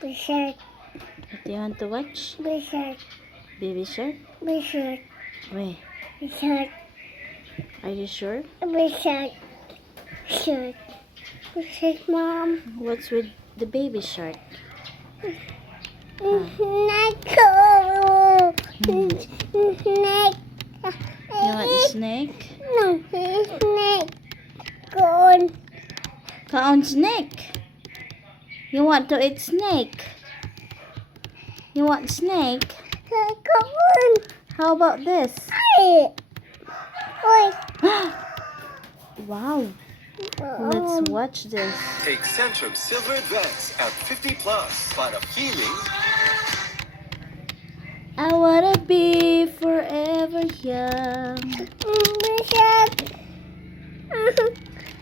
T-shirt. What do you want to watch? T-shirt. Baby Shark? T-shirt. Wait, T-shirt. are you sure? T-shirt. Shirt. T-shirt, Mom. What's with the Baby Shark? Snake. Snake. You want the snake? No, snake. Gone. Kaon snake. You want to eat snake? You want snake? Gone. How about this? Oi. Wow. Let's watch this. Take Centrum Silver Advance at 50 plus para healing. I wanna be forever young. T-shirt.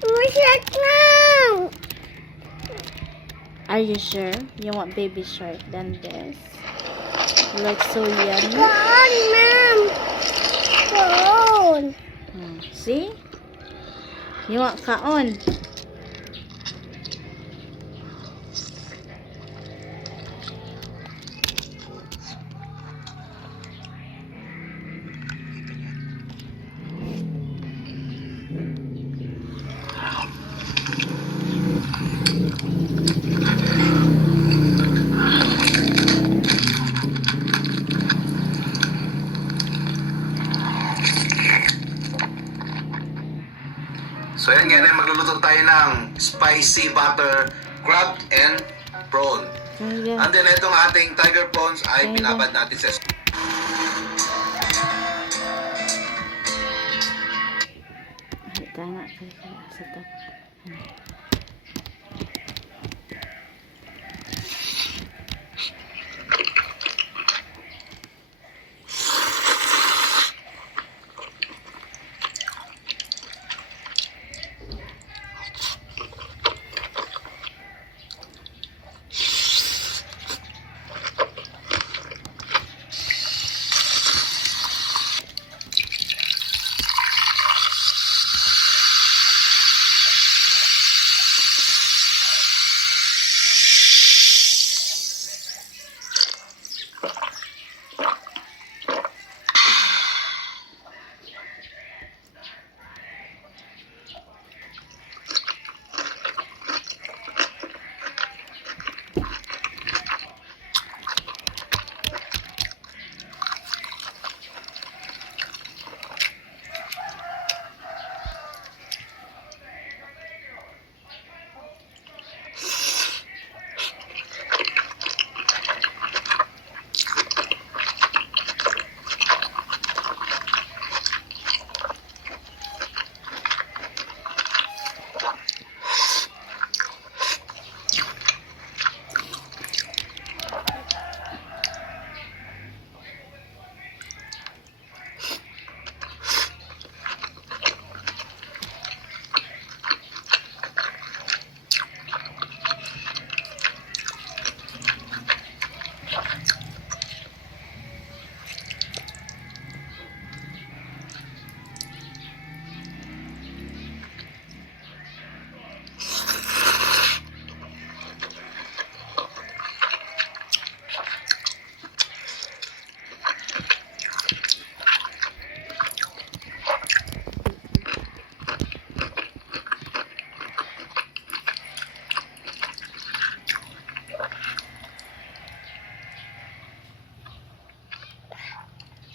T-shirt now. Are you sure you want Baby Shark than this? Like so yummy. Gone, Mom. Gone. See? You want kaon. So yan ngayon, magluluto tayo ng spicy butter crab and prawn. Yeah. And then itong ating tiger prawns ay pinabad natin sa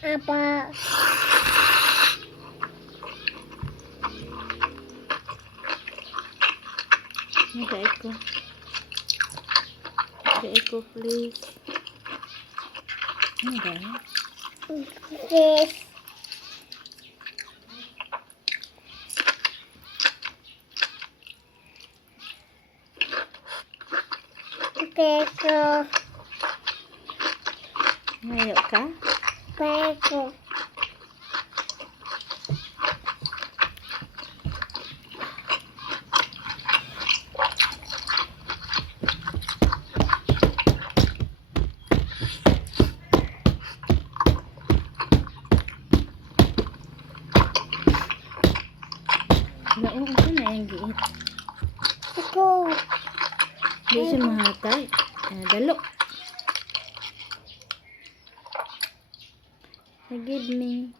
Apa? Okay, Echo. Okay, Echo, please. Okay. This. Peko. Ngayon ka? Peko. Naon ka na yung giit. Ako. Hindi siya mahatay. Dalo. Give me.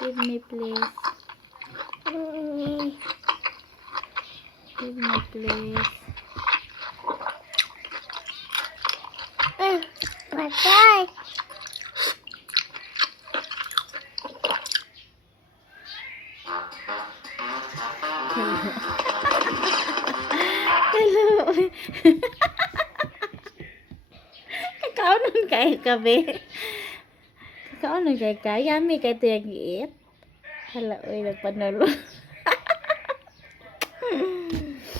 Give me, please. Give me, please. Patay. Hello. Kakaunon kay kabe. Kakaunon kay ka. Yummy kay ito yung giit. Hala, uy, nagpanalo.